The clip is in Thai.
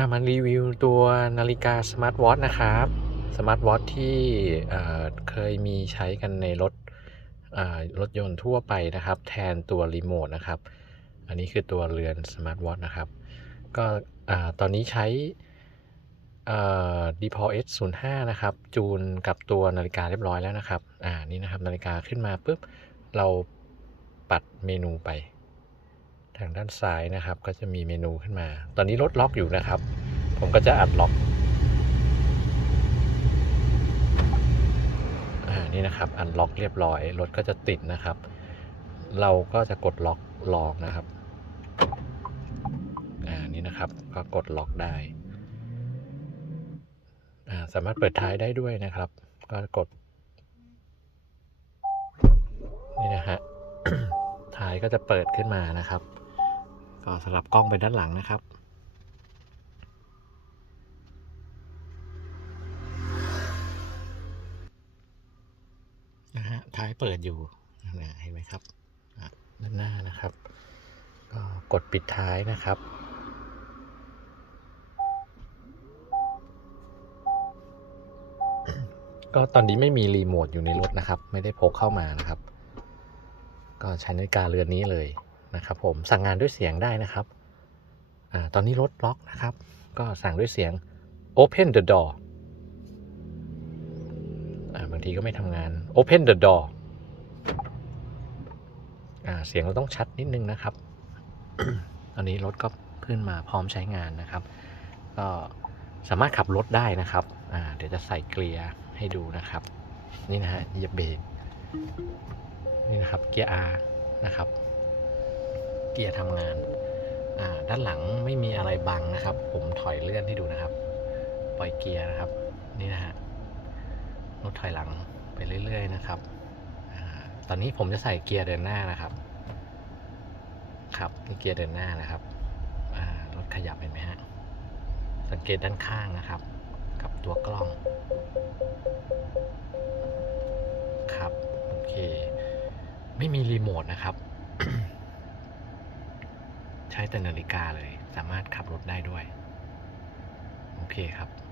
อะมารีวิวตัวนาฬิกาสมาร์ทวอทนะครับสมาร์ทวอทที่เคยมีใช้กันในรถรถยนต์ทั่วไปนะครับ แทนตัวรีโมทนะครับ อันนี้คือตัวเรือนสมาร์ทวอทนะครับ ก็ตอนนี้ใช้เอ่อ d p o s 0 5นะครับ จูนกับตัวนาฬิกาเรียบร้อยแล้วนะครับ อ่านี่นะครับนาฬิกาขึ้นมาปุ๊บเราปัดเมนูไป ทางด้านซ้ายนะครับ ก็จะมีเมนูขึ้นมา ตอนนี้รถล็อกอยู่นะครับ ผมก็จะอัดล็อกอ่านี่นะครับอันล็อกเรียบร้อยรถก็จะติดนะครับ เราก็จะกดล็อกลองนะครับอ่านี่นะครับก็กดล็อกได้อ่าสามารถเปิดท้ายได้ด้วยนะครับ ก็กด นี่นะฮะท้ายก็จะเปิดขึ้นมานะครับ ก็สลับกล้องไปด้านหลังนะครับนะฮะท้ายเปิดอยู่นะเห็นไหมครับด้านหน้านะครับ ก็กดปิดท้ายนะครับก็ตอนนี้ไม่มีรีโมทอยู่ในรถนะครับ ไม่ได้พกเข้ามานะครับ ก็ใช้นาฬิกาเรือนนี้เลย นะครับผมสั่งงานด้วยเสียงได้นะครับอตอนนี้รถล็อกนะครับ ก็สั่งด้วยเสียง open the door บางทีก็ไม่ทำงาน open the door เสียงเราต้องชัดนิดนึงนะครับ ตอนนี้รถก็ขึ้นมาพร้อมใช้งานนะครับ ก็สามารถขับรถได้นะครับ เดี๋ยวจะใส่เกียร์ให้ดูนะครับ นี่นะฮะเหยียบเบรกนี่นะครับเกียร์ R นะครับ กียร์ทำงาน ด้านหลังไม่มีอะไรบังนะครับ ผมถอยเลื่อนให้ดูนะครับ ปล่อยเกียร์นะครับ นี่นะฮะรถถอยหลังไปเรื่อย ๆ นะครับอตอนนี้ผมจะใส่เกียร์เดินหน้านะครับ ครับนี่เกียร์เดินหน้านะครับรถขยับเห็นไหมฮะ สังเกตด้านข้างนะครับ กับตัวกล้อง ครับ โอเค ไม่มีรีโมทนะครับ ช้แต่นาฬิกาเลย สามารถขับรถได้ด้วย โอเคครับ